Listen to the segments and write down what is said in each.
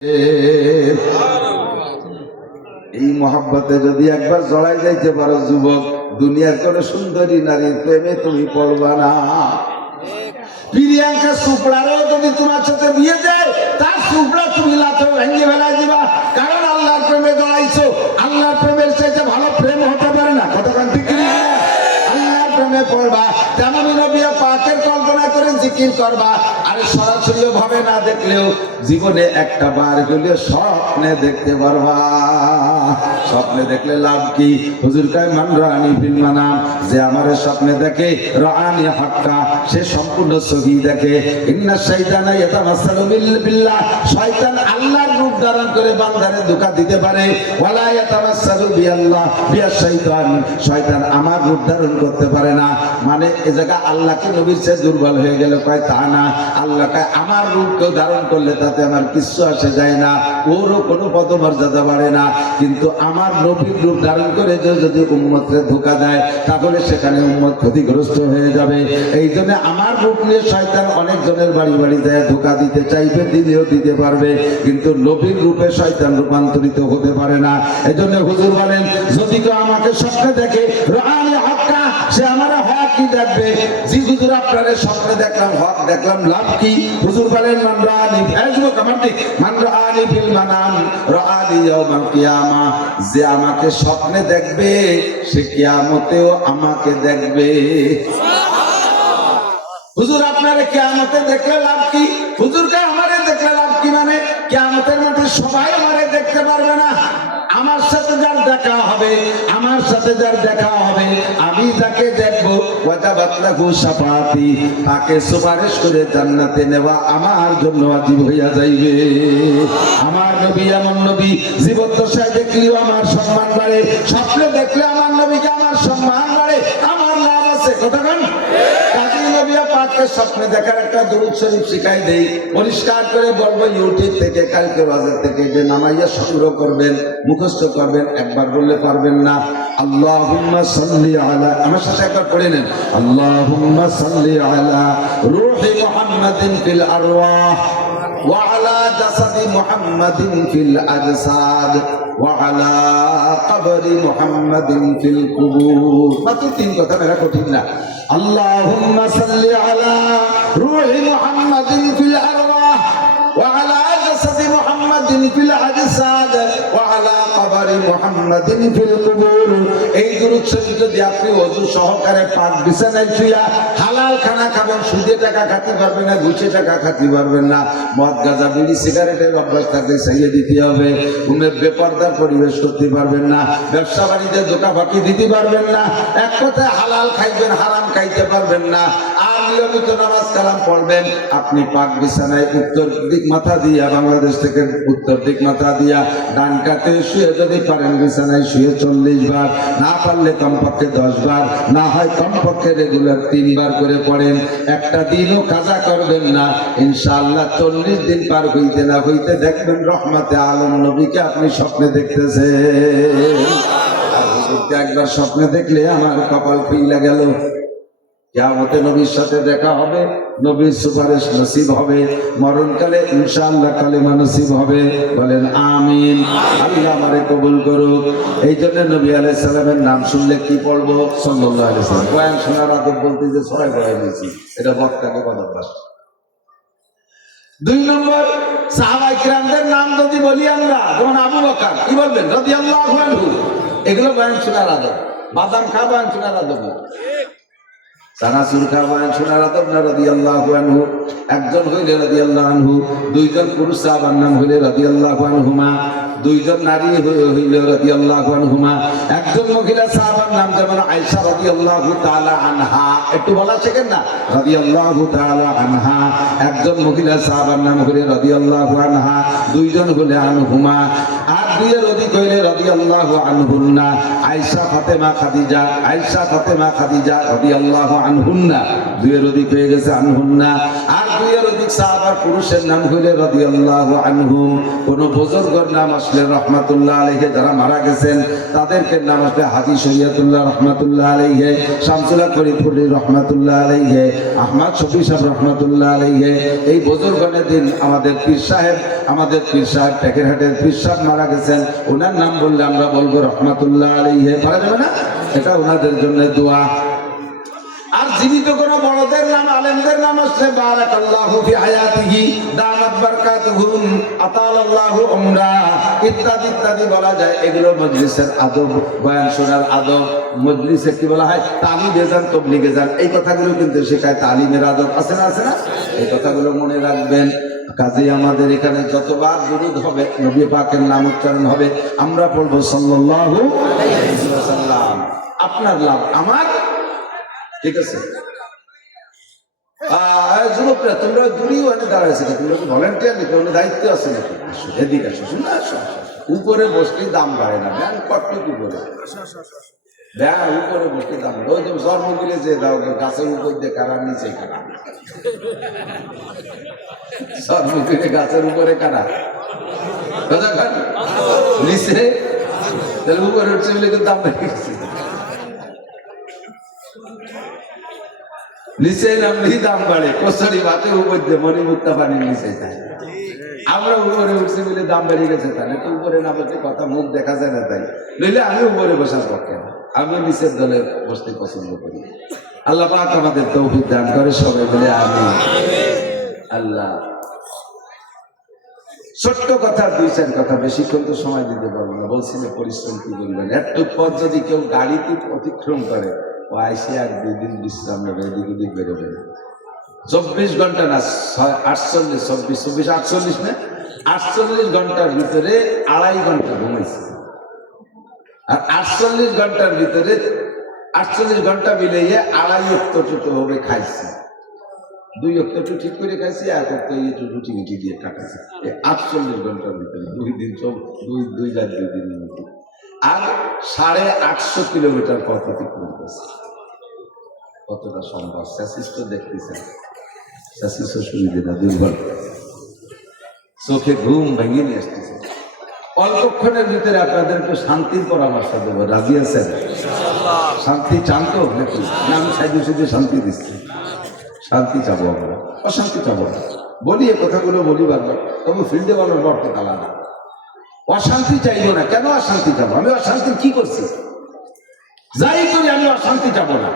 এই মহাব্বতে যদি একবার জড়াই যাইতে পারো যুবক, দুনিয়ার কোন সুন্দরী নারীর প্রেমে তুমি পড়বা না। প্রিয়াঙ্কা চোপড়ারও যদি তোমার সাথে বিয়ে দেয়, তার চোপড়া তুমি লাথে ভেঙে ফেলাই দিবা, কারণ আল্লাহর প্রেমে জড়াইছো। আল্লাহর প্রেমের চাইতে ভালো প্রেম হতে পারে না। কতক্ষণ ঠিক কিনা? আল্লাহর প্রেমে পড়বা, তেমনই নবী পাকের কল্পনা করে জিকির করবা। আর সরাসরি ভাবে না দেখলেও জীবনে একটা বার হলেও স্বপ্নে দেখতে পারবা। স্বপ্নে দেখলে লাভ কি? হুজুর কয় মান রানি ফিল মানাম, যে আমারে স্বপ্নে দেখে রানি হাক্কা, সে সম্পূর্ণ সহি দেখে। ইন্না শাইতানা ইয়াতামাসসালু বিল্লাহ, শয়তান আল্লাহর রূপ ধারণ করে বান্দারে ধোঁকা দিতে পারে। ওয়ালা ইয়াতামাসসালু বিআল্লাহ বিআশ শাইতান, শয়তান আমার রূপ ধারণ করতে পারে না। মানে এ জায়গা আল্লাহকে নবীর চেয়ে দুর্বল হয়ে গেল, কয় তা না। আল্লাহ কয় আমার রূপ কেউ ধারণ করলে তাতে আমার কিছু আসে যায় না, ওরও কোনো পদমর্যাদা বাড়ে না। কিন্তু আমার নবীর রূপ ধারণ করে যদি উম্মতকে ধোঁকা দেয়, তাহলে সেখানে উম্মত ক্ষতিগ্রস্ত হয়ে যাবে। এই জন্য আমার রূপ নিয়ে শয়তান অনেক জনের বাড়ি বাড়ি যায় ধোঁকা দিতে চাইবে, দিলেও দিতে পারবে, কিন্তু নবীর রূপে শয়তান রূপান্তরিত হতে পারে না। এই জন্য হুজুর বলেন, যদি কেউ আমাকে স্বপ্নে দেখে রানি হক্কা, সে আমার হক কি দেখবে। জি হুজুর, আপনার স্বপ্নে দেখলাম, হক দেখলাম, লাভ কি? হুজুর বলেন মান রানি ফেসবুক আমার দিক মান রানি ফিল মানাম রানি ইয়াউমাল কিয়ামা, যে আমাকে স্বপ্নে দেখবে সে কিয়ামতেও আমাকে দেখবে। হুজুর আপনারে কিয়ামতে দেখলে লাভ কি? হুজুর কে আমারে দেখলে লাভ কি? মানে কিয়ামতের মাঠে সবাই আমারে দেখতে পারবে না। আমার সাথে যার দেখা হবে, আমার সাথে যার দেখা হবে, আমি তাকে দেখবো। ওয়াজাবাত লাহু শাফাআতি, তাকে সুপারিশ করে জান্নাতে নেওয়া আমার জন্য ওয়াজিব হইয়া যাইবে। আমার নবী এমন নবী, জীবদ্দশায় দেখলেও আমার সম্মান বাড়ে, স্বপ্নে দেখলে আমার নবীকে আমার সম্মান বাড়ে, আমার লাভ আছে। কতক্ষণ স্বপ্নে দেখার একটা দুরূদ শরীফ শিখাই দেই, পরিষ্কার করে বলবো। ইউটিউব থেকে কালকে বাজার থেকে যে নামাইয়া সংগ্রহ করবেন, মুখস্থ করবেন, একবার বললে পারবেন না। আল্লাহুম্মা সাল্লি আলা, আমার সাথে একবার পড়ে নেন, আল্লাহুম্মা সাল্লি আলা রূহি মুহাম্মাদিন ফিল আরওয়াহ ওয়া আলা জাসাদি মুহাম্মাদিন ফিল আজসাদ ওয়া আলা কবরি মুহাম্মাদিন ফিল কুবুর। মাত্র তিন কথা, মেরা কঠিন না। আল্লাহুম্মা সাল্লি আলা রূহি মুহাম্মাদিন ফিল আরওয়াহ ওয়া আলা জাসাদি মুহাম্মাদিন ফিল আজসাদ ওয়া আলা কবরি মুহাম্মাদিন ফিল কুবুর। এই দুরূদ শরীফ যদি আপনি ওযু সহকারে পাক বিছানায় শুয়া হালাল খানা খাবেন, সুদে টাকা খেতে পারবেন না, ঘুষে টাকা খেতে পারবেন না, মদ গাঁজা বিড়ি সিগারেটের অভ্যাস থাকলে ছাইয়ে দিতে হবে, ঘুমে বেপরদার পরিবেশ করতে পারবেন না, ব্যবসা বাণিজ্যে ধোঁকা ফাঁকি দিতে পারবেন না, এক কথায় হালাল খাইবেন, হারাম খাইতে পারবেন না, আর নিয়মিত নামাজ কালাম পড়বেন। আপনি পাক বিছানায় উত্তর দিক মাথা দিয়া, বাংলাদেশ থেকে উত্তর দিক মাথা দিয়া ডান কাতে শুয়ে যদি পারেন বিছানায় শুয়ে 40 বার, না পারলে কমপক্ষে 10 বার, না হয় কমপক্ষে রেগুলার 3 বার করে পড়েন। একটা দিনও কাজা করবেন না, ইনশাআল্লাহ 40 দিন পার হইতে না হইতে দেখবেন রহমতে আলম নবীকে আপনি স্বপ্নে দেখতেছেন। একবার স্বপ্নে দেখলে আমার কপাল খুইলা গেল, কিয়ামতে নবীর সাথে দেখা হবে, নবীর সুপারিশ নসিব হবে, মরণকালে ইনশাআল্লাহ কালেমা নসিব হবে। বলেন আমিন। আল্লাহ আমারে কবুল করুক। এই জন্য নবী আলাইহিস সালামের নাম শুনলে কি পড়বো? সাল্লাল্লাহু আলাইহি ওয়াসাল্লাম। বয়ান শোনার আদব বলতে যে 6 বয়ান দিয়েছি, এটা বক্তাকে পদাভ্যাস। 2 নম্বর, সাহাবায়ে কিরামদের নাম যদি বলি আমরা, যেমন আবু বকর, কি বলবেন? রাদিয়াল্লাহু আনহু। এগুলো বয়ান শোনার আদব। বাদাম খা বয়ান শোনার আদব না, চানাচুর খা বয়ান শোনার আদব না। রাদিয়াল্লাহু আনহু একজন হইলে রাদিয়াল্লাহু আনহু, 2 জন পুরুষ সাহাবার নাম হইলে রাদিয়াল্লাহু আনহুমা, 2 জন নারী হইলে রাদিয়াল্লাহু আনহুমা, একজন মহিলা সাহাবার নাম যেমন আয়েশা রাদিয়াল্লাহু তাআলা আনহা, একটু বলা শেখেন না, রাদিয়াল্লাহু তাআলা আনহা, একজন মহিলা সাহাবার নাম হইলে রাদিয়াল্লাহু আনহা, 2 জন হইলে আনহুমা। আর দুইয়ের অধিক হইলে রাদিয়াল্লাহু আনহুন্না আয়েশা ফাতেমা খাদিজা রাদিয়াল্লাহু আনহুন্না, দুইয়ের অধিক হয়ে গেছে আনহুন্না। আর দুইয়ের অধিক সাহাবার পুরুষের নাম হইলে রাদিয়াল্লাহু আনহুম। কোন বুজুর্গের নাম আসলে রহমাতুল্লাহ আলাইহি, যারা মারা গেছেন তাদেরকে নাম আসলে হাজী শরীয়তুল্লাহ রহমাতুল্লাহ আলাইহি, শামসুল্লাহ ফরিদপুরি রহমাতুল্লাহ আলাইহি, আহমদ শফি সাহেব রহমাতুল্লাহ আলাইহি। এই বুজুর্গনের দিন আমাদের পীর সাহেব টেকেরহাটের পীর সাহেব মারা গেছেন, ওনার নাম বললে আমরা বলবো রহমাতুল্লাহ আলাইহি, পারা যাবে না? এটা ওনাদের জন্য দোয়া। আর জীবিত কোন বড়দের নাম, আলেমদের নাম আসলে বারাকাল্লাহু ফি হায়াতিহি, দামাত বারাকাতুহুম, আতালাল্লাহু উমরা, ইত্যাদি ইত্যাদি বলা যায়। এগুলো মজলিসের আদব, বয়ান শোনার আদব। মজলিসে কি বলা হয়? তালিমে যান, তবলিগে যান, এই কথাগুলো কিন্তু শেখায়। তালিমের আদব আছে না, আছে না? এই কথাগুলো মনে রাখবেন। কাজে আমাদের এখানে যতবার দুরূদ হবে, নবী পাকের নাম উচ্চারণ হবে, আমরা পড়বো সাল্লাল্লাহু আলাইহি ওয়াসাল্লাম। আপনার লাভ, আমার, ঠিক আছে? যুবকরা তোমরা দূরেই ওখানে দাঁড়াইছে, তোমরা কি ভলেন্টিয়ার নাকি? ওখানে দায়িত্ব আছে নাকি? এদিকে আসো, শুনে আসো। উপরে বসলেই দাম বাড়ে না, ব্যাংক কটটুকু করে উপরে বসলে দাম বাড়ে। ওই যে জন্মগিরে যে দাও, গাছের উপর দিয়ে কারা, নিচে কারা, জন্মগিরে গাছের উপরে কারা, নিচে, তাহলে উপরে উঠছে বলে কিন্তু দাম বেড়ে গেছে। নিচে নামলেই দাম বাড়ে, কচুরি ভাতের উপর দিয়ে মণিমুক্তা পানির নিচে যায়। আমরা উপরে উঠছি বলে দাম বেড়ে গেছে, তাহলে তো উপরে নামতে কথা মুখ দেখা যায় না, তাই নইলে আমি উপরে বসার পক্ষে না, আমি নিচের দলে বসতে পছন্দ করি। আল্লাহ পাক আমাদের তৌফিক দান করে, সবাই বলে আমিন। আল্লাহ, ছোট্ট কথা, 2-4 কথা, বেশিক্ষণ তো সময় দিতে পারবো না। বলছি না পরিশ্রম কি বলবেন, একটু পথ যদি কেউ গাড়িতে অতিক্রম করে, ও আইসে 1-2 দিন বিশ্রাম নেবে, এদিক ওদিক বেরোবে। 24 ঘন্টা না, 48 ঘন্টার ভিতরে 2.5 ঘন্টা ঘুমাইছে। আর 48 ঘন্টার ভিতরে 48 ঘন্টা মিলিয়ে 2.5 অক্ত হবে খাইছে। 2 অক্ত ঠিক করে খাইছে, 1 অক্ত একটু রুটি মুটি দিয়ে কাটাইছে। 48 ঘন্টার ভিতরে 2 দিন, 2 রাত 2 দিনের মতো। আর 850 কিলোমিটার পথ অতিক্রম করছে। কতটা সম্ভব? স্যাসিস্ট দেখতেছেন, স্যাসিস্ট সুবিধে না, দুর্বল, চোখে ঘুম ভেঙে নিয়ে আসতেছে। অল্পক্ষণের ভিতরে আপনাদের একটু শান্তির পরামর্শ দেবো, রাজি আছেন? শান্তি চান তো নাকি? না, আমি শুধু শান্তি দিচ্ছি। শান্তি চাবো আমরা, অশান্তি চাবো না। বলি এ কথাগুলো বলি বারবার, তবে ফিল্ডে বলার বর্ত আলাদা। অশান্তি চাইবো না। কেন অশান্তি চাবো? আমি অশান্তি কি করছি? যাই করি আমি অশান্তি চাবো না।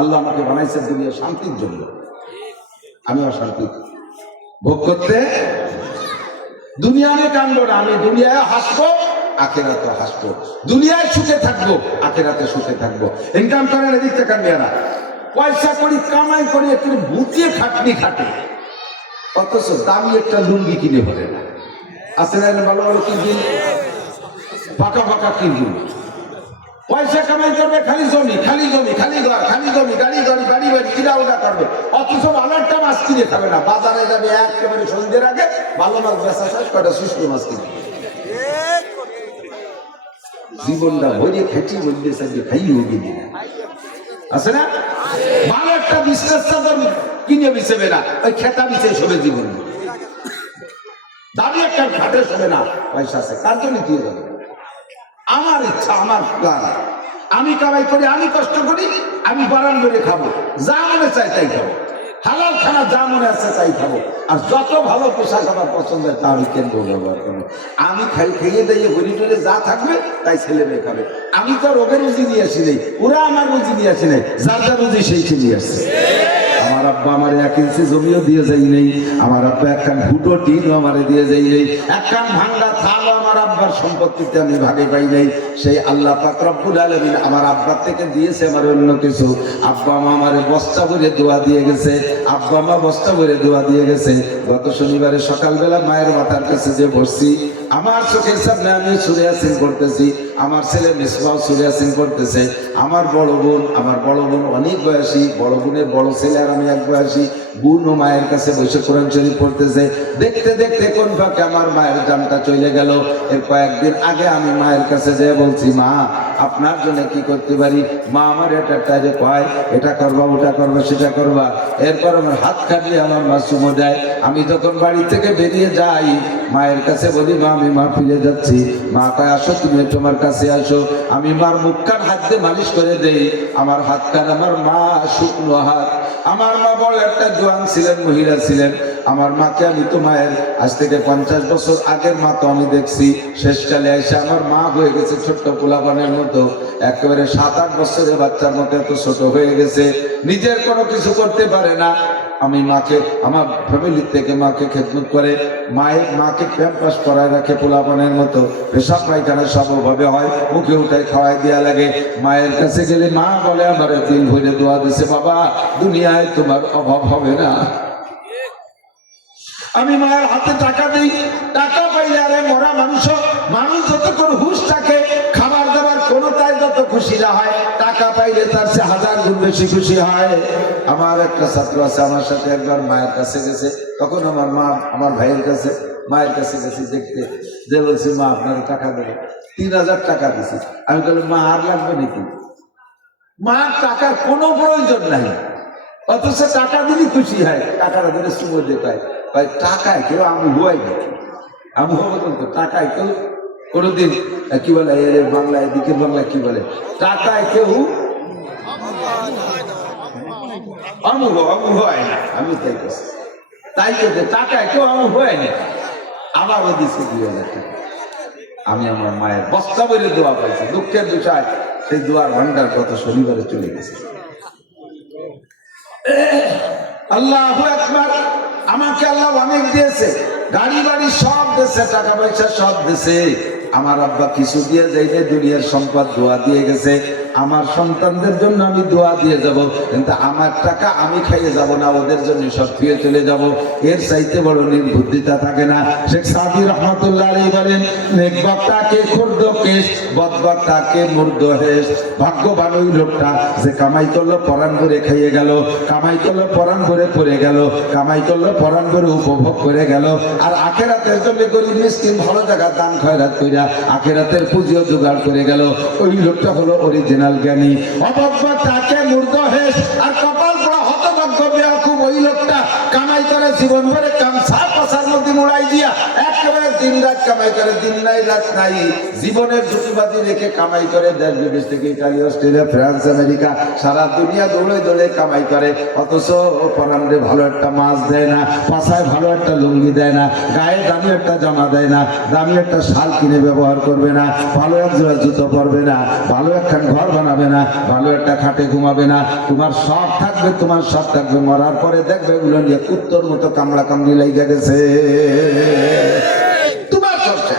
আল্লাহ আমাকে বানাইছে দুনিয়া শান্তির জন্য। আমি অশান্তি ভোগ করতে দুনিয়ায় কানবো না। আমি দুনিয়ায় হাসবো, আখেরাতে হাসবো। দুনিয়ায় সুখে থাকবো, আখেরাতে সুখে থাকবো। ইনকাম করেন, এদিক থেকে মেয়েরা পয়সা করি, কামাই করি, একটু বুঝিয়ে খাটনি খাটে, অথচ দামি একটা লুঙ্গি কিনে পারে না। আছে না ভালো ভালো কিনবেন, পাকা পাকা কিনবেন। পয়সা কামাই করবে, খালি জমি, খালি জমি, খালি ঘর, খালি জমি, গাড়ি গাড়ি, বাড়ি বাড়ি, কিনা ওটা করবে, অথচ ভালো একটা মাছ কিনে খাবে না। বাজারে যাবে একেবারে সন্ধ্যের আগে, ভালো মাছ বেচা শেষ, কয়টা শুষ্ক মাছ কিনে জীবনটা ভরিয়ে খেটি বলতে চাইছে, খাইয়ে হোক না, আছে না? ভালো একটা বিশ্বাস চাদর কিনে বিছেবে না, ওই খেতা বিছে শোবে জীবন। দাবি একটা ঘাটে শোবে না, পয়সা আছে, কার জন্য দিয়ে যাবে? আমার ইচ্ছা, আমার প্ল্যান, আমি কামাই করি, আমি কষ্ট করি, আমি বারান করে খাবো, যা মনে চাই তাই খাবো, হালাল খানা যা মনে আছে তাই খাবো। আর যত ভালো পোশাক আমার পছন্দ হয় তা আমি কেন্দ্র ব্যবহার করবো। আমি খাইয়ে দিয়ে গড়ি টলে যা থাকবে তাই ছেলে মেয়ে খাবে। আমি তো রোগের রুজি নিয়ে আসি নেই, ওরা আমার রুজি নিয়ে আসি নেই, যার যা রুজি সেই নিয়ে আসছে। আমার আব্বা আমার 1 ইঞ্চি জমিও দিয়ে যাই নেই, আমার আব্বা একখান ফুটো টিনও আমার দিয়ে যাই নেই, একখান ভাঙ্গা থালও আমার আব্বার সম্পত্তিতে আমি ভাগে পাই নাই। সেই আল্লাহ পাক রব্বুল আলামিন আমার আব্বার থেকে দিয়েছে আমার অন্য কিছু। আব্বা মা আমার বস্তা ভরে দোয়া দিয়ে গেছে, আব্বা মা বস্তা ভরে দোয়া দিয়ে গেছে। গত শনিবারে সকালবেলা মায়ের মাথার কাছে যে বসছি, আমার চোখের সামনে আমি সূরা ইয়াসিন পড়তেছি, আমার ছেলে মিসবাহ সূরা ইয়াসিন পড়তেছে। আমার বড় বোন অনেক বয়সী, বড় বোনের বড় ছেলে আর আমি এক বয়সী বোন ও মায়ের কাছে বসে কোরআন শরীফ পড়তেছে। দেখতে দেখতে কোন ফাঁকে আমার মায়ের জানটা চলে গেল। এর কয়েকদিন আগে আমি মায়ের কাছে যেয়ে বলছি, মা আপনার জন্য কি করতে পারি? মা আমার এটা যে কয়, এটা করবা, ওটা করবা, সেটা করবা। এরপর আমার হাত খাটিয়ে আমার মা চুমো দেয়। আমি যখন বাড়ি থেকে বেরিয়ে যাই মায়ের কাছে বলি, মা আমি মা ফিরে যাচ্ছি। মা কয়, আসো তুমি তোমার কাছে আসো। আমি মার মুখ কান হাত দিয়ে মালিশ করে দেই। আমার হাত কান, আমার মা শুকনো হাত। আমার মা বড় একটা জোয়ান ছিলেন, মহিলা ছিলেন। আমার মাকে আমি তো মায়ের আজ থেকে 50 বছর আগের মা তো আমি দেখছি। শেষকালে এসে আমার মা হয়ে গেছে ছোট্ট পোলাপানের মতো, একেবারে 7-8 বছরের বাচ্চার মতো এত ছোট হয়ে গেছে, নিজের কোনো কিছু করতে পারে না। আমি মাকে, আমার ফ্যামিলির থেকে মাকে খেদমত করে, মাকে প্যাম্পাস করায় রাখে পোলাপানের মতো। পেশাব পায়খানা সব ভাবে হয়, মুখে উঠায় খাওয়াই দেওয়া লাগে। মায়ের কাছে গেলে মা বলে, আমার দিল ভরে দোয়া দিছে, বাবা দুনিয়ায় তোমার অভাব হবে না। আমি মায়ের হাতে টাকা দিই, টাকা পাইলে আরে মরা মানুষ যতক্ষণ হুশ থাকে, খাবার দাবার কোনো তাই যত খুশি না হয়, টাকা পাইলে তার সে 1000 গুণ বেশি খুশি হয়। আমার একটা ছাত্র আছে, আমার সাথে একবার মায়ের কাছে গেছে। তখন আমার মা আমার ভাইয়ের কাছে মায়ের কাছে গেছি দেখতে, যে বলছি, মা আপনার টাকা দেবে। 3000 টাকা দিছি। আমি বললাম, মা আর লাগবে নাকি? মা টাকার কোনো প্রয়োজন নাই, অথচ টাকা দিলে খুশি হয়। টাকাটা ধরে চুমো দিয়ে পায়। ভাই টাকায় কেউ আমি হুয়াই নাকি? আমি হবো তো টাকায় কেউ কোনোদিন কি বলে বাংলায়, দিকের বাংলায় কি বলে, টাকায় কেউ হয় না। আমি তাই করছি, তাই করতে টাকায় কেউ আমি হয় না। আমারও দিচ্ছে 2000 টাকা। আমি আমার মায়ের বস্তা বলে দোয়া পাইছি। দুঃখের বিষয়, সেই দোয়ার ভান্ডার কত শনিবারে চলে গেছে। আল্লাহু আকবার। আমাকে আল্লাহ অনেক দিয়েছে, গাড়ি বাড়ি সব দিয়েছে, টাকা পয়সা সব দিয়েছে। আমার আব্বা কিছু দিয়ে যাইতে দুনিয়ার সম্পদ দোয়া দিয়ে গেছে। আমার সন্তানদের জন্য আমি দোয়া দিয়ে যাব, কিন্তু আমার টাকা আমি খাইয়ে যাব না, ওদের জন্য সব ফিরে চলে যাব। এর চাইতে বড় নির্বুদ্ধিতা থাকে না। শেখ সাদি রহমতুল্লাহ আলাইহি বলেন, নেক বক্তাকে খুর্দ কেশ, বদ বক্তাকে মুর্দ হেস। ভাগ্যবান ওই লোকটা যে কামাই করলো পরাণ ভরে খাইয়ে গেল, কামাই করলো পরাণ ভরে পড়ে গেল, কামাই করলো পরাণ ভরে উপভোগ করে গেল। আর আখেরাতের জন্য গরিব মিসকিন ভালো জায়গা দান খয়রাত কইরা আখেরাতের পুঁজিও জোগাড় করে গেল। ওই লোকটা হলো অরিজিনাল জ্ঞানী। অবজ্ঞ তাকে মূর্খ হেস, আর কপাল পোড়া হতভাগ্য বেয়াকুব ওই লোকটা কামাই করে জীবন ভরে কামসার পাশার মধ্যে মোড়াই দিয়া একেবারে দিন রাত কামাই করে, দিন নাই রাত নাই, জীবনের ঝুঁকিবাজি রেখে কামাই করে। দেশ বিদেশ থেকে ইটালি, অস্ট্রেলিয়া, ফ্রান্স, আমেরিকা, সারা দুনিয়া দৌড়ে দৌড়ে কামাই করে। অথচ পরামরে ভালো একটা মাছ দেয় না, পাশায় ভালো একটা লুঙ্গি দেয় না, গায়ে দামি একটা জামা দেয় না, দামি একটা শাল কিনে ব্যবহার করবে না, ভালো এক জোড়া জুতো পরবে না, ভালো একখান ঘর বানাবে না, ভালো একটা খাটে ঘুমাবে না। তোমার সব থাকবে, তোমার সব থাকবে, মরার পরে দেখবে এগুলো নিয়ে কুত্তর মতো কামড়া কামড়ি লাইগা গেছে তোমার চর্চা।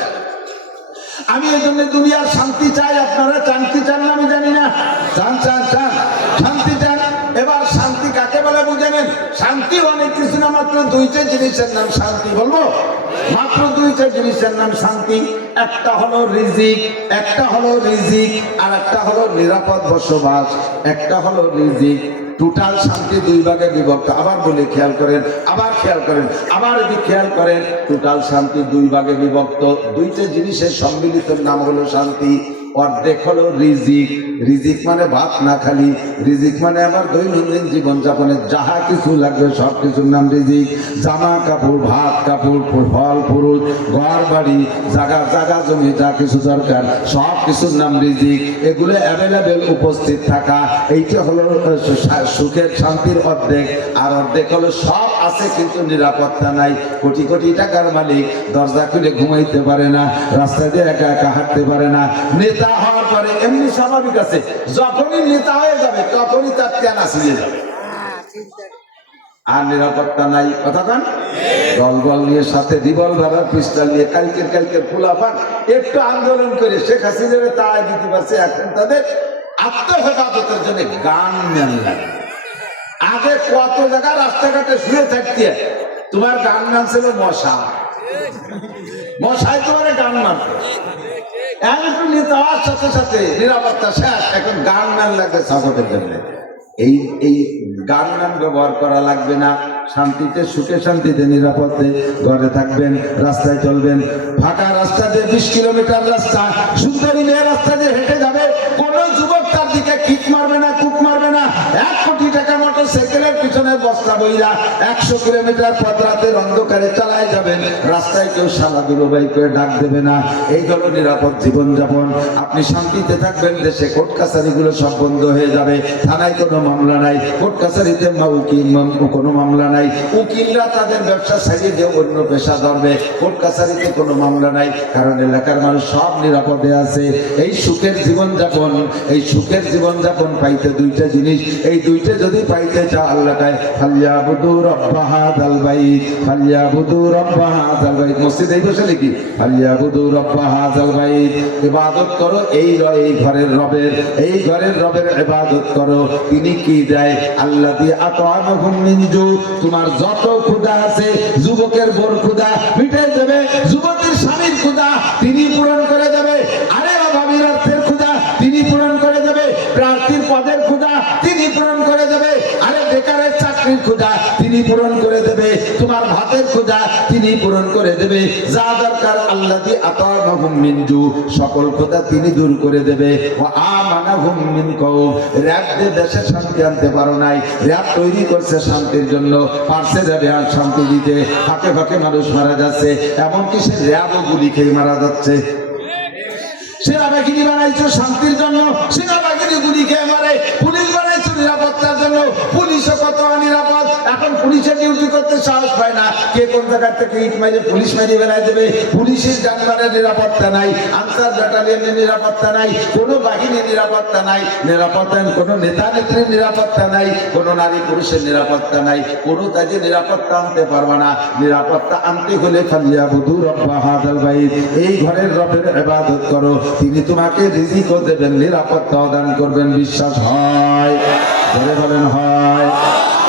আমি এই জন্য দুনিয়ার শান্তি চাই। আপনারা চান কি চান না আমি জানি না, চান চান চান শান্তি চান। এবার শান্তি কাকে বলে বুঝেনেন? শান্তি অনেক কিছু না, মাত্র 2টা জিনিসের নাম শান্তি। বলবো মাত্র 2টা জিনিসের নাম শান্তি। একটা হলো রিজিক, একটা হলো রিজিক, আর একটা হলো নিরাপদ বসবাস। একটা হলো রিজিক। টোটাল শান্তি 2 ভাগে বিভক্ত। আবার বলি, খেয়াল করেন, আবার খেয়াল করেন, আবার যদি খেয়াল করেন, টোটাল শান্তি 2 ভাগে বিভক্ত। 2টা জিনিসের সম্মিলিত নাম হলো শান্তি। অর্ধেক হলো রিজিক। রিজিক মানে ভাত না খালি, রিজিক মানে আমার দৈনন্দিন জীবন যাপনে যাহা কিছু লাগবে সব কিছুর নাম রিজিক। জামা কাপড়, ভাত কাপড়, ফল ফুরুল, ঘর বাড়ি, জায়গা জমি, যা কিছু দরকার সব কিছুর নাম রিজিক। এগুলো অ্যাভেলেবেল উপস্থিত থাকা, এইটা হলো সুখের শান্তির অর্ধেক। আর অর্ধেক হলো সব আছে কিন্তু নিরাপত্তা নাই। কোটি কোটি টাকার মালিক দরজা খুলে ঘুমাইতে পারে না, রাস্তা দিয়ে একা একা হাঁটতে পারে না। নেতা হওয়ার পরে এমনি স্বাভাবিক আছে, যখনই নেতা হয়ে যাবে তখনই তার টেনা ছিঁড়ে যাবে, আর নিরাপত্তা নাই। কতক্ষণ দলবল নিয়ে সাথে রিভলভার আর পিস্তল নিয়ে কালকে ফুলাফান একটু আন্দোলন করে শেখ হাসিনার তাড়াই দিতে পারছে। এখন তাদের আত্মহেফাজতের জন্য গান ম্যান লাগে। আগে কত জায়গা রাস্তাঘাটে শুয়ে থাকতে তোমার গান ম্যান ছিল মশায় তোমার গান মারতো। এখন নেতা হওয়ার সাথে সাথে নিরাপত্তা শেষ, এখন গান ম্যান লাগবে সাপোর্টের জন্য। এই এই গান ব্যবহার করা লাগবে না। শান্তিতে সুখে শান্তিতে নিরাপদে ঘরে থাকবেন, রাস্তায় চলবেন। ফাঁকা রাস্তা দিয়ে 20 কিলোমিটার রাস্তা সুন্দরী মেয়ে রাস্তা দিয়ে হেঁটে যাবে, কোন যুবক তার দিকে কিক মারবে না, কুক মারবে না। 1 কোটি টাকা মোটর সাইকেলের পিছনে বস্তা বইরা 100 কিলোমিটার পথ রাতের অন্ধকারে চালায় যাবেন, রাস্তায় কেউ শালা দুলোবাই করে ডাক দেবে না। এই হলো নিরাপদ জীবনযাপন। আপনি শান্তিতে থাকবেন। দেশে কোর্ট কাছারিগুলো সব বন্ধ হয়ে যাবে, থানায় কোনো মামলা নাই, কোর্ট কাছারিতে কোনো মামলা নাই, উকিলরা তাদের ব্যবসা ছাড়িয়ে দিয়ে অন্য পেশা ধরবে, কোর্ট কাছারিতে কোনো মামলা নাই, কারণ এলাকার মানুষ সব নিরাপদে আছে। এই সুখের জীবনযাপন, এই সুখের জীবনযাপন পাইতে দুইটা জিনিস, এই দুইটা যদি পাইতে চাও আল্লাহ কয় ফালিয়াবুদু রাব্বা হাযাল বাইত, ফালিয়াবুদু রাব্বা হাযাল বাইত। মসজিদে এই বসে লিখি ফালিয়াবুদু রাব্বা হাযাল বাইত, ইবাদত করো এই ঘরের রবের, এই ঘরের রবের ইবাদত করো। তিনি কি দেয়? আল্লাযী আত'আমাহুম মিন জু, তোমার যত ক্ষুধা আছে, যুবকের বোর ক্ষুধা মিটে দেবে, যুবতীর স্বামীর ক্ষুধা তিনি পূরণ করে দেবে, আরে অভাবীর অর্থের ক্ষুধা তিনি পূরণ করে দেবে, প্রার্থীর পদের ক্ষুধা তিনি পূরণ করে দেবে, আরে বেকারের চাকরির ক্ষুধা তিনি পূরণ করে দেবে, তোমার ভাতের ক্ষুধা তিনি পূরণ করে দেবে। যা দরকার আল্লাযী আত'আমাহুম মিন জু, সকল ক্ষুধা তিনি দূর করে দেবে। ওয়া আমানাহুম মিন কওম, র‍্যাব দিয়ে দেশে শান্তি আনতে পারো নাই, র‍্যাব তৈরি করছে শান্তির জন্য, পারছে র‍্যাব শান্তি দিতে, ফাঁকে ফাঁকে মানুষ মারা যাচ্ছে, এমনকি সে র‍্যাবও গুলি খেয়ে মারা যাচ্ছে। সেনাবাহিনী বানাইছো শান্তির জন্য, সেনাবাহিনী গুলি খেয়ে মারে। পুলিশ বানাইছো নিরাপত্তার জন্য, পুলিশও কত অনিরাপদ। এখন পুলিশের ডিউটি করতে সাহস পায় না, কে কোন জায়গা থেকে ইট মাইরে পুলিশ মারিয়ে বেড়ায় দেবে। পুলিশের জানমালের নিরাপত্তা নাই, আনসার ব্যাটালিয়নের নিরাপত্তা নাই, কোনো বাহিনীর নিরাপত্তা নাই, নিরাপত্তা কোনো নেতা নেত্রীর নিরাপত্তা নাই, কোনো নারী পুরুষের নিরাপত্তা নাই, কোনো কাজে নিরাপত্তা আনতে পারবে না। নিরাপত্তা আনতে হলে ফালিয়াবুদু রাব্বা হাযাল বাইত, এই ঘরের রবের ইবাদত করো, তিনি তোমাকে রিজিকও দেবেন, নিরাপত্তাও দান করবেন। বিশ্বাস হয়? ধরে বলেন হয়।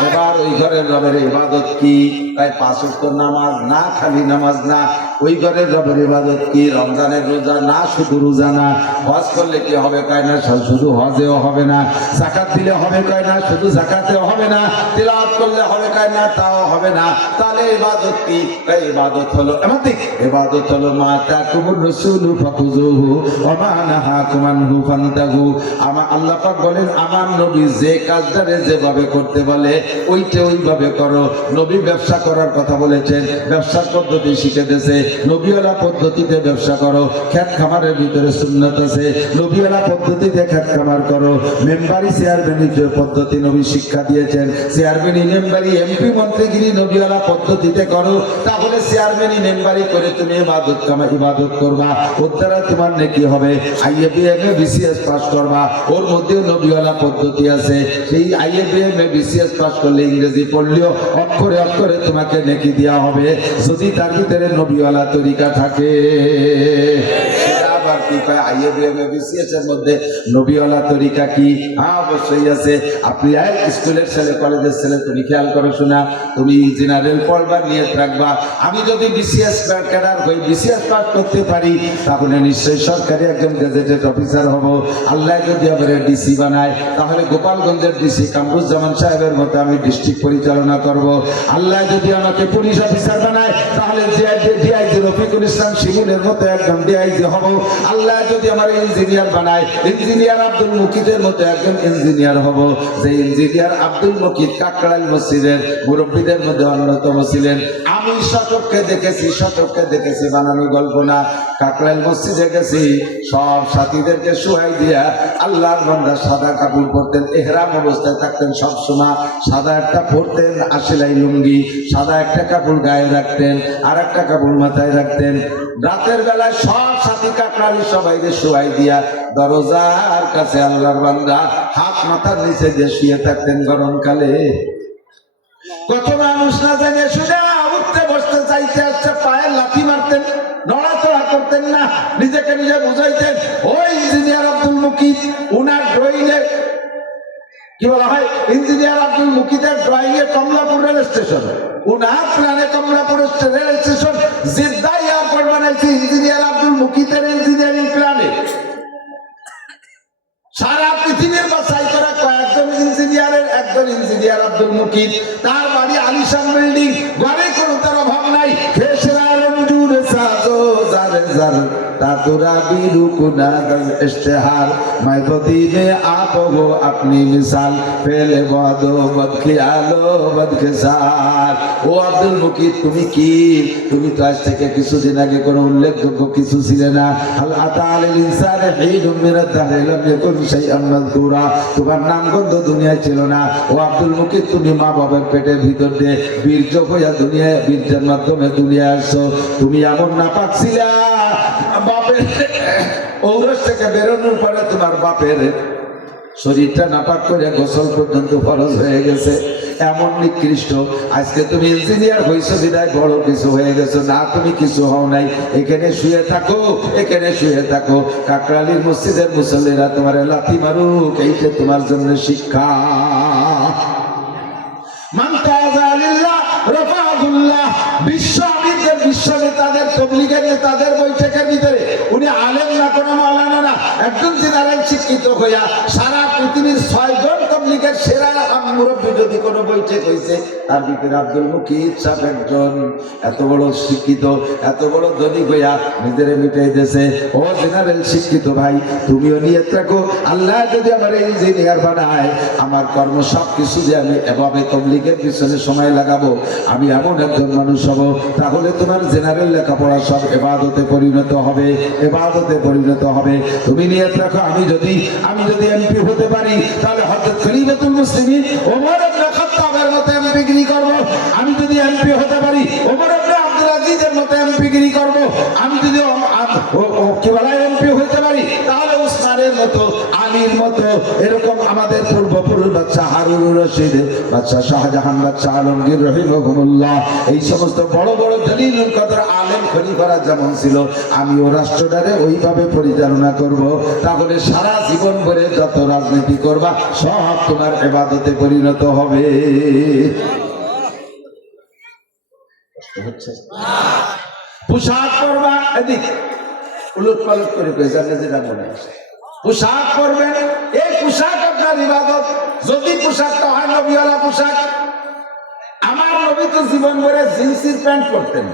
এবার ওই ঘরের রবের ইবাদত কি? তাই 5 ওয়াক্ত নামাজ না, খালি নামাজ না, ওই ঘরের রবের ইবাদত কি? রমজানের রোজা না, শুধু রোজা না। হজ করলে কি হবে? কয় না শুধু হজেও হবে না। যাকাত দিলে হবে? কয় না শুধু যাকাতেও হবে না। তিলাওয়াত করলে হবে? কয় না তাও হবে না। তাহলে ইবাদত কি? ইবাদত হলো ঠিক, ইবাদত হলো মা তাকুমুর রাসূলু ফাকুযুহু ওয়া মা নাহাকুম আনহু ফান্তাহু। আমার আল্লাহ পাক বলেন, আমার নবী যে কাজটারে যেভাবে করতে বলে ওইটা ওইভাবে করো। নবী ব্যবসা করার কথা বলেছেন, ব্যবসার পদ্ধতি শিখে দিয়েছে, নবীওয়ালা পদ্ধতিতে ব্যবসা করো। খেত খামারের ভিতরে সুন্নাত আছে, নবীওয়ালা পদ্ধতিতে খেত খামার করো। মেম্বারি চেয়ারম্যানের পদ্ধতি নবী শিক্ষা দিয়েছেন, চেয়ারম্যানি মেম্বারি এমপি মন্ত্রীগিরি নবীওয়ালা পদ্ধতিতে করো। তাহলে চেয়ারম্যানি মেম্বারি করে তুমি ইবাদত করবা, ওর দ্বারা তোমার নেকি হবে। IABM BCS পাস করবা, ওর মধ্যেও নবীওয়ালা পদ্ধতি আছে। সেই IABM BCS পাস করলে ইংরেজি পড়লেও অক্ষরে অক্ষরে তোমাকে নেকি দেওয়া হবে, যদি তার ভিতরে নবীওয়ালা তরিকা থাকে। আবার কি কয় IABM BCS এর মধ্যে নবীওয়ালা তরিকা কি? হ্যাঁ অবশ্যই আছে। আপনি স্কুলের ছেলে, কলেজের ছেলে, তুমি খেয়াল করো শোনা, তুমি জেনারেল পড়বা, নিয়ত রাখবা আমি যদি BCS ক্যাডার হই, BCS পাস করতে পারি, তাহলে নিশ্চয়ই সরকারি একজন গেজেটেড অফিসার হব। আল্লাহ যদি আবার DC বানায়, তাহলে গোপালগঞ্জের DC কামরুজ্জামান সাহেবের মতো আমি ডিস্ট্রিক্ট পরিচালনা করব। আল্লাহ যদি আমাকে পুলিশ অফিসার বানায়, তাহলে DIG রফিকুল ইসলাম শিমুলের মতো একজন DIG হব। আল্লাহ যদি আমার ইঞ্জিনিয়ার বানায়, ইঞ্জিনিয়ার আব্দুল মুকিদের মতো একজন ইঞ্জিনিয়ার হব। যে ইঞ্জিনিয়ার আব্দুল মুকিদ কাকরাইল মসজিদের মুরব্বীদের মধ্যে অন্যতম ছিলেন। আমি শতককে দেখেছি, বানানো গল্প না। কাকরাইল মসজিদে গেছি, সব সাথীদেরকে শুয়াই দিয়া আল্লাহর বান্দা সাদা কাপড় পরতেন, ইহরাম অবস্থায় থাকতেন, সব সময় সাদা একটা পরতেন, আশিলাই লুঙ্গি, সাদা একটা কাপড় গায়ে রাখতেন, আর একটা কাপড় মাথায় রাখতেন। রাতের বেলায় সব সাথী কাকরাইল সবাইকে শুয়াই দিয়া দরজার কাছে আল্লাহর বান্দা হাত মাথার নিচে দিয়ে শুয়ে থাকতেন গরমকালে। কত মানুষ না জানে শুনে উঠতে বসতে চাইতে আসছে, পায়ে লাথি মারতেন, নড়াচড়া করতেন না, নিজেকে নিজে বুঝাইতেন। ওই ইঞ্জিনিয়ার আব্দুল মুকিদ, উনার ড্রয়িংয়ে কি বলা হয়, ইঞ্জিনিয়ার আব্দুল মুকিদের ড্রয়িংয়ে কমলাপুর রেল স্টেশন, উনার প্ল্যানে Kamalapur rail station, Jeddah airport বানাইছে ইঞ্জিনিয়ার আব্দুল মুকিদের ইঞ্জিনিয়ারিং প্ল্যানে। সারা পৃথিবীর বাছাই করা কয়েকজন ইঞ্জিনিয়ারের ইঞ্জিনিয়ার আব্দুল মুকিত, তার বাড়ি আলিশান বিল্ডিং, ঘরে কোনো তার অভাব নাই। খেসরা রঞ্জুর সাজো জার জার তাতুরা বিরুকুনা দল ইশতেহার মাইবদি মে আপ হো আপনি মিসাল পেলে বাদো বদখিয়ালো বদখিসার। ও আব্দুল মুকিত, তুমি কি, তুমি তো আজ থেকে কিছুদিন আগে কোনো উল্লেখযোগ্য কিছু ছিলে না। আল আতা আলিল ইনসানে হিনুম মিনাদ দাহরি লাম ইয়াকুন শাইআন মাযকুরা, তোমার নাম গন্ধ দুনিয়ায় ছিল না। ও আব্দুল মুকিত, তুমি মা বাবার পেটের ভিতর দিয়ে বীর্য হইয়া দুনিয়ায়, বীর্যের মাধ্যমে দুনিয়ায় আসছো। তুমি এমন নাপাক ছিলা, বাপের ঔরস থেকে বেরোনোর পরে তোমার বাপের শরীরটা নাপাক করে গোসল পর্যন্ত ফরজ হয়ে গেছে। এমন নিকৃষ্ট, আজকে তুমি ইঞ্জিনিয়ার হইছো বিদায় বড় কিছু হয়ে গেছো না, তুমি কিছু হও নাই। এখানে শুয়ে থাকো, এখানে শুয়ে থাকো, কাকরালির মসজিদের মুসল্লিরা তোমার লাথি মারুক, এইটা তোমার জন্য শিক্ষা। মান তাআযা লিল্লাহ রাফাহুল্লাহ। বিশ্ব আমিরদের, বিশ্ব নেতাদের, তবলিগের নেতাদের বৈঠকের ভিতরে উনি আলেম না, কোনো মাওলানা না, একজন জেনারেল শিক্ষিত হইয়া সারা পৃথিবীর 6 জন তবলিগের সেরা মুরব্বী যদি কোনো বৈঠক হয়েছে, তার ভিতরে আব্দুল মুকিত সাহেব একজন। এত বড় শিক্ষিত, এত বড় ধনী হইয়া নিজের মিটাই দিয়েছে। ও জেনারেল শিক্ষিত ভাই, তুমিও নিয়ত রাখো, আল্লাহ যদি আমার ইঞ্জিনিয়ার বানায়, আমার কর্ম সব কিছু যে আমি এভাবে তবলিগের পিছনে সময় লাগাবো, আমি এমন একজন মানুষ হব, তাহলে তোমার জেনারেল লেখাপড়া সব ইবাদতে পরিণত হবে, ইবাদতে পরিণত হবে। তুমি নিয়ত রাখো, আমি যদি এমপি হতে পারি, তাহলে হযরত খলিফাতুল মুসলিমিন ওমর ইবনে খাত্তাবের মতো এমপিগিরি করব। আমি যদি এমপি হতে পারি, ওমর ইবনে আব্দুল আজিজের মতো এমপিগিরি করব। আমি যদি কি বলা এমপি হতে পারি, তাহলে উসমানের মতো, আলীর মতো, এরকম আমাদের পূর্বপুরুষ বাদশা হারুনুর রশিদ, বাদশা শাহজাহান, বাদশা আলমগীর রহিমাহুমুল্লাহ, এই সমস্ত বড় বড় দলিলুল কদর আলেম খলিফারা যেমন ছিল, আমিও রাষ্ট্রটারে ওইভাবে পরিচালনা করব। তাহলে সারা জীবন ভরে যত রাজনীতি করবা সব তোমার ইবাদতে পরিণত হবে। পোশাক পরবা, এদিক উলট পালট করে যেটা মনে আসে, পোশাক পরবেন, এই পোশাক আপনার ইবাদত। যদি পোশাকটা হয় নবীওয়ালা পোশাক, আমার নবী তো জীবন ভরে জিন্সের প্যান্ট পরতেন।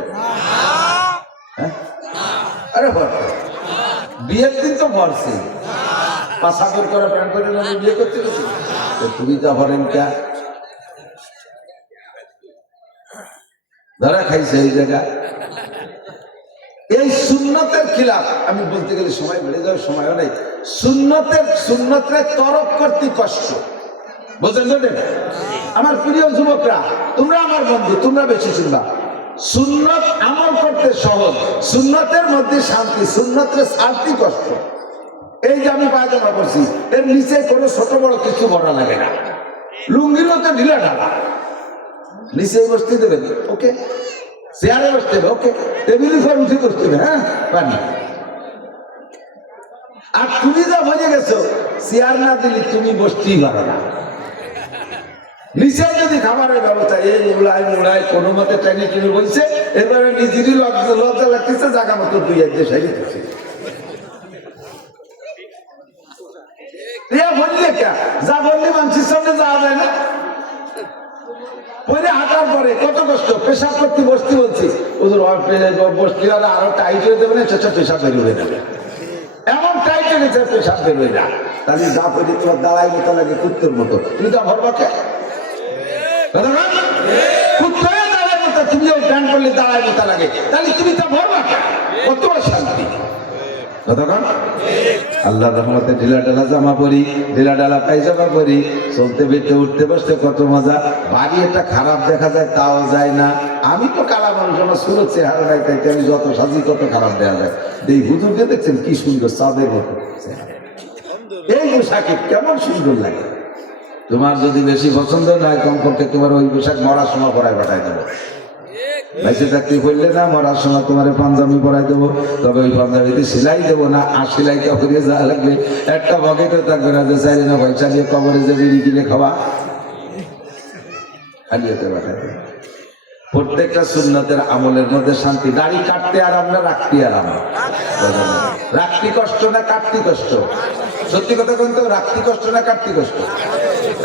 আরে বিয়ের দিন তো ভরছি, পাশাগর করে প্যান্ট পরে নবী বিয়ে করতে গেছি, তুমি যা ভরেন কে ধরা খাইছে এই জায়গা। এই সুন্নতের খিলাফ আমি বলতে গেলে সময় বেড়ে যাবে, সময়ও নেই। সুন্নতের তরক করতে কষ্ট, বুঝলেন? আমার প্রিয় যুবকরা, তোমরা আমার বন্ধু, তোমরা বেশি শুনবা। সুন্নত আমল করতে সহজ, সুন্নতের মধ্যে শান্তি, সুন্নতের শান্তি কষ্ট। এই যে আমি পায়জামা করছি, এর নিচে কোনো ছোট বড় কিছু ভরা লাগে না, লুঙ্গির মতো ঢিলা ঢালা, নিচে বসতে দেবেন, ওকে, চেয়ারে বসতে হবে, ওকে, টেবিলের উপর উঠে বসতে হবে, হ্যাঁ পানি। আর তুমি যা বুঝে গেছো, চেয়ার না দিলে তুমি বসতেই পারো না। নিচে যদি খাবারের ব্যবস্থা, এই মুড়ায় কোনো মতে ট্রেনে কিনে বলছে, এবারে নিজেরই লজ্জা লাগতেছে, জায়গা মতো দুই এক দেশ হারিয়ে দিচ্ছে। বললে কে যা বললে মানুষের সামনে যাওয়া যায় না। পরে হাঁটার পরে কত কষ্ট, পেশাব করতে বসতে বলছি, বসতে হলে আরো টাইট হয়ে যাবে না, সেটা পেশাব বেরিয়ে যাবে, এমন টাইট হয়ে গেছে পেশাব বেরোয় না। তাহলে যা করে তোমার দাঁড়াই মতো লাগে কুত্তর মতো, তুমি তো ভরবাকে কুত্তরে দাঁড়ায় মতো, তুমি ওই প্যান্ট করলে দাঁড়ায় মতো লাগে, তাহলে তুমি তো ভরবাকে, কত শান্তি। আল্লাহ রহমতে ঢিলা ঢালা জামা পরি, ঢিলা ঢালা পায়জামা পরি, চলতে ফিরতে উঠতে বসতে কত মজা। বাড়ি একটা খারাপ দেখা যায় তাও যায় না। আমি তো কালা মানুষ, আমার সুরত চেহারা নাই, তাই আমি যত সাজি কত খারাপ দেখা যায়। এই হুজুরকে দেখছেন কি সুন্দর, চাঁদের মতো, এই পোশাকে কেমন সুন্দর লাগে। তোমার যদি বেশি পছন্দ নয়, কমপক্ষে তোমার ওই পোশাক মরার সময় পরায় পাঠাই দেবো। বাইসে চাকরি করলে না, মরার সময় তোমার পাঞ্জাবি পরাই দেবো, তবে ওই পাঞ্জাবিতে সেলাই দেবো না, আর সেলাই কাপড়ে যা লাগবে একটা বকেটও থাকবে না, যে চাইলে না পয়সা দিয়ে কবরে যে বিড়ি কিনে খাওয়া, খালিয়াতে পাঠাই দেবো। প্রত্যেকটা সুন্নতের আমলের মধ্যে শান্তি। দাড়ি কাটতে আরাম না রাখতে আরাম? রাখতে কষ্ট না কাটতে কষ্ট? সত্যি কথা বলতে, রাখতে কষ্ট না কাটতে কষ্ট?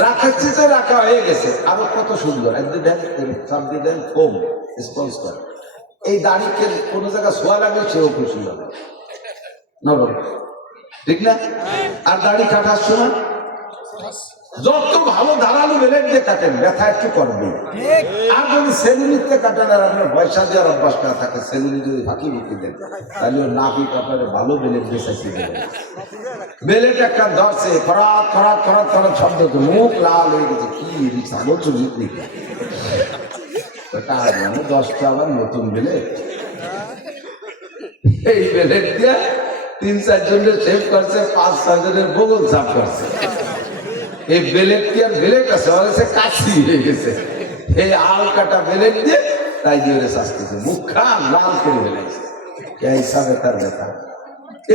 রাখাচ্ছি তো রাখা হয়ে গেছে, আরো কত সুন্দর একদিন দেন, চাপ দিয়ে দেন ফোম স্পঞ্জ করে, এই দাড়িকে কোনো জায়গায় শোয়া লাগলে সেও খুশি হবে, নরম, ঠিক না? আর দাড়ি কাটার সময় যত ভালো ধারালো বেলেট দিয়ে কাটেন ব্যথা একটু করবে। আর যদি সেলুনিতে কাটেন আর আপনার পয়সা দেওয়ার অভ্যাস না থাকে, সেলুনি যদি ফাঁকি বুকি দেন তাহলে ওর নাকি আপনার ভালো বেলেট দিয়ে চাইছে দেবেন। বেলেট একটা ধরছে, খরাত খরাত খরাত খরাত শব্দ, মুখ লাল হয়ে গেছে, কি ছাগল চুরি তার মানে 10টা আবার নতুন বেলেট। এই বেলেট দিয়ে 3-4 জনের সেভ করছে, 5-6 জনের বগল সাফ করছে। এই বেলেট কি আর বেলেট আছে, সে কাশি হয়ে গেছে, এই আল কাটা বেলেট দিয়ে তাই দিয়ে শাস্তিছে, মুখ খান লাল করে ফেলেছে, এই হিসাবে তার ব্যথা।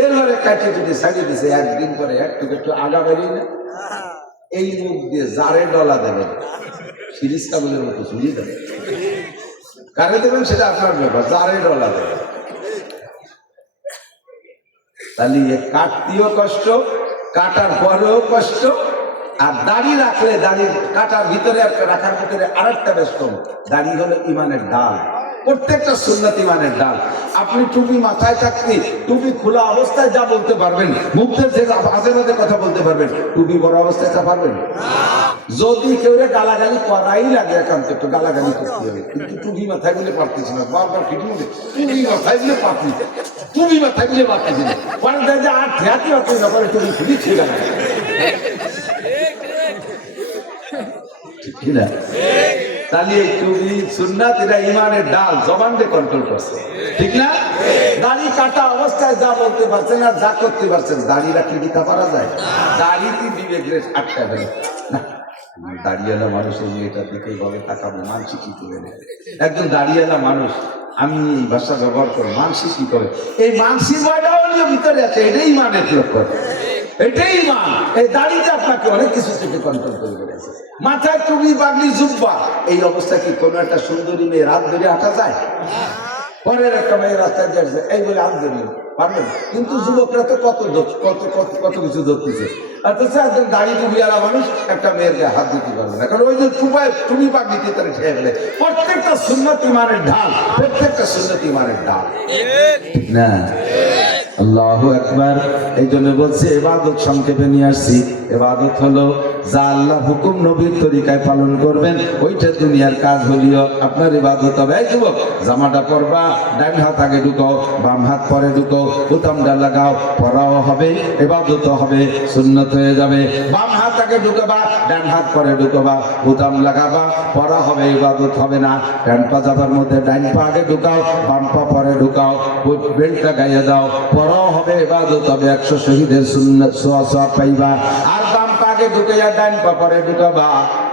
এরপরে কাটিয়ে যদি ছাড়িয়ে দিছে, একদিন পরে একটু আগা বেরিয়ে না, এই মুখ দিয়ে জারে ডলা দেবেন, সিরিজ কাবুলের মতো ঝুলিয়ে দেবেন, কারে দেবেন সেটা আপনার ব্যাপার, জারে ডলা দেবেন। তাহলে কাটতেও কষ্ট, কাটার পরেও কষ্ট, আর দাড়ি রাখলে দাড়ির কাটার ভিতরে রাখার ভিতরে আরেকটা ব্যস্ত, দাড়ি হলো ইমানের ডাল, প্রত্যেকটা সুন্নাত ইমানের ডাল। আপনি টুপি মাথায় থাকতে টুপি খোলা অবস্থায় যা বলতে পারবেন, মুখের যে আজে বাজে কথা বলতে পারবেন, টুপি বড় অবস্থায় তা পারবেন। যদি কেউ গালাগালি করাই লাগে একান্ত একটু গালাগালি করতে হবে, কিন্তু টুপি মাথায় বলে পারতেছি না, বারবার ফিটি মধ্যে টুপি মাথায় বলে পারছি, টুপি মাথায় বলে পারতেছি না, পরে দেয় যে আর ঠেয়াতি হচ্ছে না, পরে টুপি খুবই ঠিক আছে, ঠিক না? তাহলে এই টুপি সুন্নাত এটা ইমানের ডাল, জবান দিয়ে কন্ট্রোল করছে, ঠিক না? দাড়ি কাটা অবস্থায় যা বলতে পারছেন আর যা করতে পারছেন, দাড়ি রাখলে কি তা পারা যায়? দাড়িতে বিবেকের আটকা দেয় না। দাড়িওয়ালা মানুষের মেয়েটার দিকে এইভাবে তাকাবো, মানসিক কি করে নেবে? একজন দাড়িওয়ালা মানুষ, আমি এই ভাষা ব্যবহার করবো, মানসিক কি করে, এই মানসিক বয়টাও ভিতরে আছে, এটাই ইমানের লক্ষণ, এটাই ইমান। এই দাড়িতে আপনাকে অনেক কিছু থেকে কন্ট্রোল করে গেছে। মাথায় টুপি পাগড়ি জুব্বা, এই অবস্থা কি কোনো একটা সুন্দরী মেয়ে রাত ধরে হাঁটা যায়? পরের একটা মেয়ে রাস্তায় যাচ্ছে এই বলে হাত ধরি পারবেন, কিন্তু যুবকরা তো কত কত কত কত কিছু ধরতেছে, অথচ একজন দাড়ি টুপিওয়ালা মানুষ একটা মেয়েরকে হাত দিতে পারবে না, কারণ ওই যে টুপি পাগড়িতে তারা ঠেয়ে ফেলে। প্রত্যেকটা সুন্নাত ইমানের ঢাল, প্রত্যেকটা সুন্নাত ইমানের ঢাল, ঠিক না? আল্লাহু আকবার। এই জন্য বলছে ইবাদত সংক্ষেপে নিয়ে আসছি, ইবাদত হলো যা আল্লাহ হুকুম নবীর তরিকায় পালন করবেন, ওইটা দুনিয়ার কাজ হলিও আপনার ইবাদত হবে। এই যুবক, জামাটা পরবা, ডান হাত আগে ঢুকাও, বাম হাত পরে ঢুকাও, বোতামটা লাগাও, পরাও হবে, ইবাদত হবে, সুন্নত হয়ে যাবে। বাম হাত আগে ঢুকাবা, ডান হাত পরে ঢুকাবা, বোতাম লাগাবা, পরা হবে, ইবাদত হবে না। ডান পা যাবার মধ্যে ডান পা আগে ঢুকাও, বাম পা পরে ঢুকাও, বেল্টটা গাইয়ে দাও, পরাও হবে, ইবাদত হবে, 100 শহীদের সুন্নাত সওয়াব পাইবা। আর বাম পা আগে ঢুকাইয়া ডান পা পরে ঢুকাবা,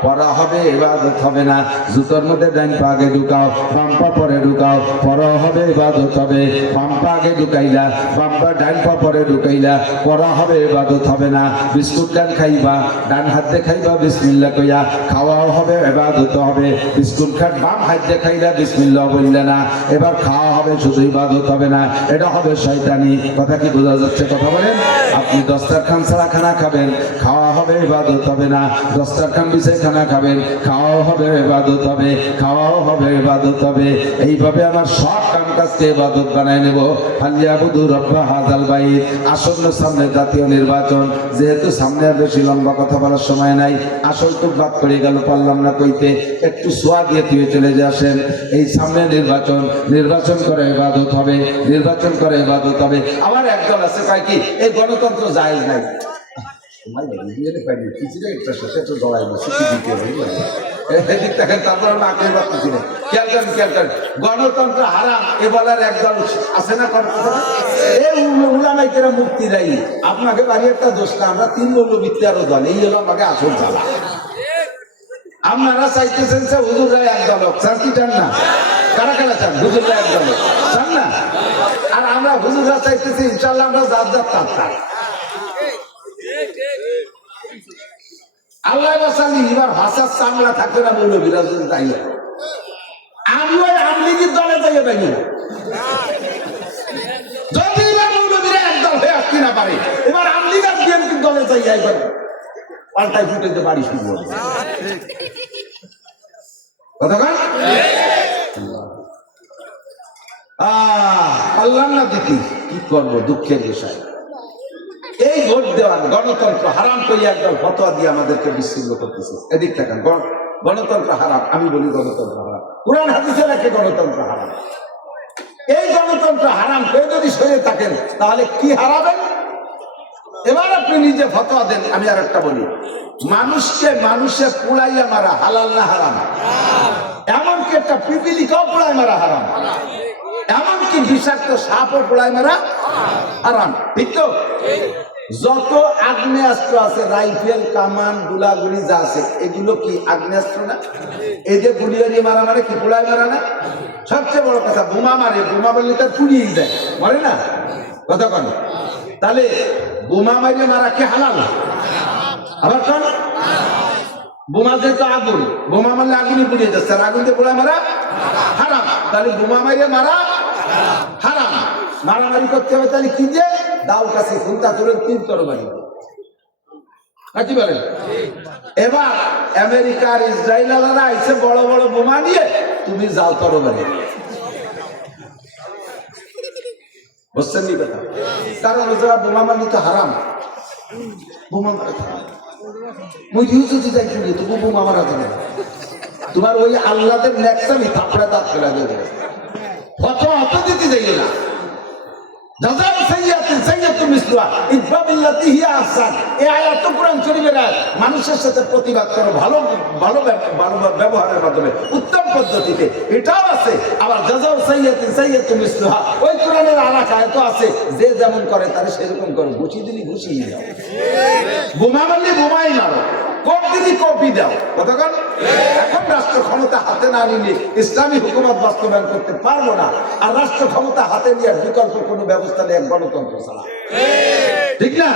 পরা হবে, ইবাদত হবে না। জুতোর মধ্যে ডান পা আগে ঢুকাও, বাম পা পরে ঢুকাও, পরা হবে, ইবাদত হবে। বাম পা আগে ঢুকাইলা, বাম পা ডান পা পরে ঢুকাইলা, পরা হবে, ইবাদত হবে না। বিস্কুট ডান খাইবা, ডান হাত দিয়ে খাইবা বিসমিল্লাহ কইয়া, খাওয়াও হবে, ইবাদত হবে। বিস্কুট খান বাম হাত দিয়ে খাইলা, বিসমিল্লাহ বললে না, এবার খাওয়া হবে, শুধু ইবাদত হবে না, এটা হবে শয়তানি। কথা কি বোঝা যাচ্ছে? কথা বলেন। আপনি দস্তরখান ছাড়া খানা খাবেন, খাওয়া হবে, ইবাদত হবে না। দস্তরখান বিছাই খানা খাবেন, খাওয়াও হবে, ইবাদত হবে, খাওয়াও হবে, ইবাদত হবে। এইভাবে আমার সব কাম কাজকে ইবাদত বানায় নেব। ফালিয়াবুদু রাব্বা হাযাল বাইত। আসন্ন সামনে জাতীয় নির্বাচন, যেহেতু সামনে আর বেশি লম্বা কথা বলার সময় নাই, আসল তো বাদ করে গেল, পারলাম না কইতে, একটু সোয়া দিয়ে তুই চলে আসেন। এই সামনে নির্বাচন, নির্বাচন করে ইবাদত হবে, নির্বাচন করে ইবাদত হবে। আবার একদল আছে কয় কি এই গণতন্ত্র জায়েজ নাই, গণতন্ত্র হারাম এ বলার একদল আছে না? মুক্তি দেয় আপনাকে বাড়ি একটা দোষ না, আমরা 3 মৌলবৃত্তি আরো দল, এই হলো আমাকে আসল জ্বালা। আপনারা চাইতেছেন যে হুজুররা একদল হোক, চান কি চান না? কারা কারা চান হুজুররা একদল হোক, চান না? আর আমরা হুজুররা চাইতেছি ইনশাল্লাহ আমরা যার যার তার। আল্লাহ বাসালি এবার ভাষার চামড়া থাকবে না, মৌলবীরা যদি তাই আমি ওই আমলিগির দলে যাইয়ে পাইব, যদি এবার মৌলবীরা একদল হয়ে আসতে না পারে, এবার আমলিগ আর বিএনপির দলে যাইয়া এবার পাল্টায় ফুটে বাড়ি শুরু হবে। কতক্ষণ পারলাম না দিদি, কি করবো, দুঃখের বিষয়। এই ভোট দেওয়ার গণতন্ত্র হারাম করিয়া একদল ফতোয়া দিয়ে আমাদেরকে বিচ্ছিন্ন করতেছে। এদিক থাকেন, গণতন্ত্র হারাম, আমি বলি গণতন্ত্র হারাম, কোরআন হাদিসে লেখে গণতন্ত্র হারাম। এই গণতন্ত্র হারাম কেউ যদি সরে থাকেন তাহলে কি হারাবেন? এবার আপনি নিজে ফতোয়া দেন। আমি আর একটা বলি, মানুষে পুড়াইয়া মারা হালাল না হারাম? এমনকি একটা পিপিলিকাও পুড়াই মারা হারাম, এমনকি বিষাক্ত সাপও পুড়াই মারা হারাম, ঠিক তো? যত আগ্নেয়াস্ত্র আছে, রাইফেল, কামান, গুলাগুলি যা আছে, এগুলো কি আগ্নেয়াস্ত্র না? এই যে গুলিয়ারি মারা মানে কি পুড়াই মারা না? সবচেয়ে বড় কথা, বোমা মারে, বোমা মারলে তার পুড়িয়ে যায়, মরে না? কথা কন। তাহলে বোমা মারিয়ে মারা কি হালাল? আবার কন, বোমা যেহেতু আগুন, বোমা মারলে আগুনই পুড়িয়ে যাচ্ছে, আর আগুন দিয়ে পুড়াই মারা হারাম। তাহলে বোমা মারিয়ে মারা হারাম। মারামারি করতে হবে তাহলে কি দিয়ে? দাও কাছে খুলতা করে তীর তরবারি, নাকি বলেন? এবার আমেরিকার ইসরায়েলারা আইসে বড় বড় বোমা নিয়ে, তুমি যাও তরবারি নিয়ে, বুঝছেন নি কথা? কারণ বোমা মারলে তো হারাম, বোমা মারা যদি যাই শুনি তবু বোমা মারা যাবে না। তোমার ওই আল্লাদের নেকসামি থাপড়া দাঁত ফেলা যাবে, কত অত দিতে যাইও না। মানুষের সাথে প্রতিবাদ করো ভালো ভালো ব্যবহারের মাধ্যমে, উত্তম পদ্ধতিতে, এটাও আছে। আবার জাযাউ সাইয়্যাতিন সাইয়্যাতুন মিসলুহা, ওই কোরআনের আলাকায় তো আছে, যে যেমন করে তারে সেরকম করো, ঘুষি দিলি ঘুষিয়ে দাও, বোমা মারলে বোমাই মারো, কোপ দিলি কোপই দাও। কতক্ষণ? এখন রাষ্ট্র ক্ষমতা হাতে না নিলে ইসলামী হুকুমত বাস্তবায়ন করতে পারবো না। আর রাষ্ট্র ক্ষমতা হাতে নিয়ে বিকল্প কোনো ব্যবস্থা নেই গণতন্ত্র ছাড়া, ঠিক না?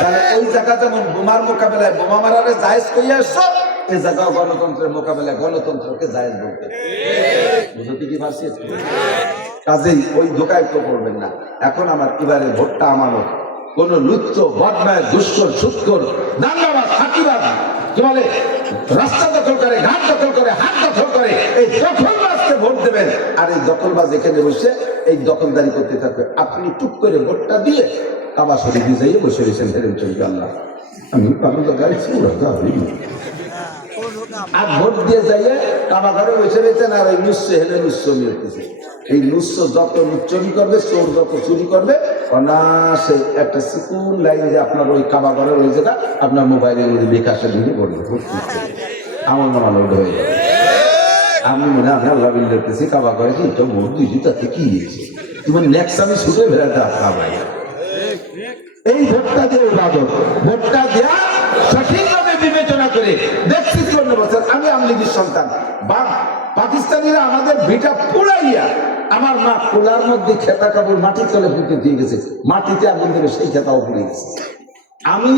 তাহলে ওই জায়গা যেমন বোমার মোকাবেলায় বোমা মারারে জায়েজ করিয়া আসছো, এই জায়গাও গণতন্ত্রের মোকাবেলায় গণতন্ত্রকে জায়েজ বলতে, বুঝতে কি পারছি? কাজেই ওই ধোকায় তো করবেন না। এখন আমার এবারে ভোটটা আমারও, কোন লুচ্চ, বদমাশ, দুষ্কর, সুৎকর, দাঙ্গাবাজ, ফাঁকিবাজ, কি বলে, রাস্তা দখল করে, ঘাট দখল করে, হাত দখল করে, এই দখলবাজকে ভোট দেবেন। আর এই দখলবাজ এখানে বসে এই দখলদারি করতে থাকবে। আপনি টুক করে ভোটটা দিয়ে কাবা শরীফে যাইয়ে বসে রয়েছেন, হেরেন চলবে আল্লাহ, আমি আর ভোট দিয়ে যাইয়ে কাবা ঘরে বসে রয়েছেন, আর এই নুস্য হেলে নুস্য মিলতেছে। এই নুস্য যত লুচ্চরি করবে, চোর যত চুরি করবে, অনাসে একটা সিকুন লাইনে যে আপনার ওই কাবা ঘরের ওই জায়গা আপনার মোবাইলের মধ্যে বিকাশে ঢুকে পড়বে, আমার নামা লোড হয়ে যাবে। আমি মনে হয় আল্লাহ বিল দেখতেছি কাবা ঘরে কি তো ভোট দিয়েছি, তাতে কি হয়েছে, তোমার নেক্সট আমি ছুটে বেড়াতে খাবাই। এই ভোটটা দিয়ে ইবাদত, ভোটটা দেয়া সঠিকভাবে বিবেচনা করে দেখছি 54 বছর আমি আমলিগির সন্তান, পাকিস্তানিরা আমাদের ভিটা পুড়াইয়া, আমার মা কোলার মধ্যে খেতা কাপড় মাটি তলে পুঁতে দিয়ে গেছে, মাটিতে আগুন দেবে, সেই খেতাও পুড়ে গেছে। আমি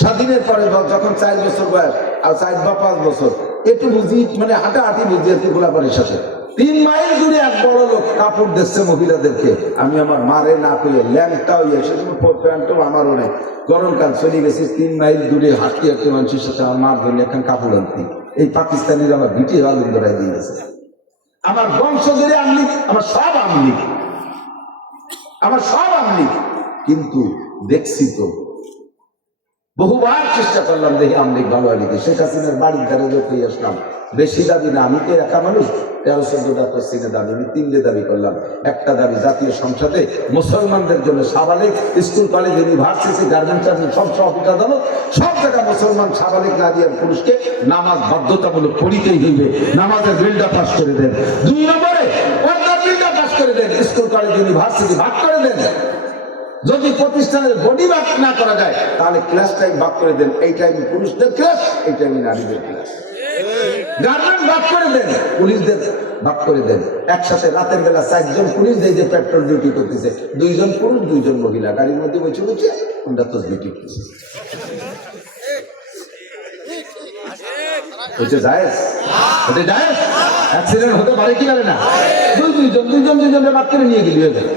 স্বাধীনের পরে যখন 4 বছর বয়স, আর 4 বা 5 বছর, একটু বুঝি, মানে হাঁটাহাঁটি বুঝি একটু গোলাপারের সাথে, 3 মাইল দূরে এক বড় লোক কাপড় দিচ্ছে মহিলাদেরকে। আমি আমার মারে না কইয়ে ল্যাংটা হইয়া, সেজন্য প্যান্টও আমারও নেই, গরমকাল চলে গেছি, 3 মাইল দূরে হাঁটতে হাঁটতে মানুষের সাথে আমার মার জন্য এখন কাপড় আনতি। এই পাকিস্তানিরা আমার ভিটে আগুন ধরাই দিয়ে গেছে। আমার বংশ ধরে আমলি, আমার সব আমলি, আমার সব আমলি, কিন্তু দেখছি তো বহুবার চেষ্টা করলাম, দেখি আমলিক ভালো আলিকে, শেখ হাসিনার বাড়ির ধারে যোগ হয়ে আসলাম, বেশি দাবি না, আমি তো একা মানুষ, 13-14টা কোশ্চিনে দাবি, আমি 3টে দাবি করলাম। একটা দাবি, জাতীয় সংসদে মুসলমানদের জন্য সাবালিক স্কুল, কলেজ, ইউনিভার্সিটি, গার্মেন্টস, সব অফিস আদালত, সব জায়গায় মুসলমান সাবালিক নারী আর পুরুষকে নামাজ বাধ্যতামূলক পড়িতেই হইবে, নামাজের বিলটা পাস করে দেন। 2 নম্বরে পর্দার বিলটা পাস করে দেন, স্কুল, কলেজ, ইউনিভার্সিটি ভাগ করে দেন। যদি প্রতিষ্ঠানের বডি ভাগ না করা যায় তাহলে ক্লাস টাইম ভাগ করে দেন, এই টাইমে পুরুষদের ক্লাস, এই টাইমে নারীদের ক্লাস। গার্মেন্টস ভাগ করে দেন, পুলিশদের ভাগ করে দেন। একসাথে রাতের বেলা 4 জন পুলিশ যে পেট্রোল ডিউটি করতেছে, 2 জন পুরুষ 2 জন মহিলা গাড়ির মধ্যে বসে বসে ওটা তসবিহ টিপতেছে। ওটা জায়েজ? ওটা জায়েজ? অ্যাক্সিডেন্ট হতে পারে কি পারে না? 2 জন 2 জনের ভাগ করে নিয়ে গেলি হয়ে গেল।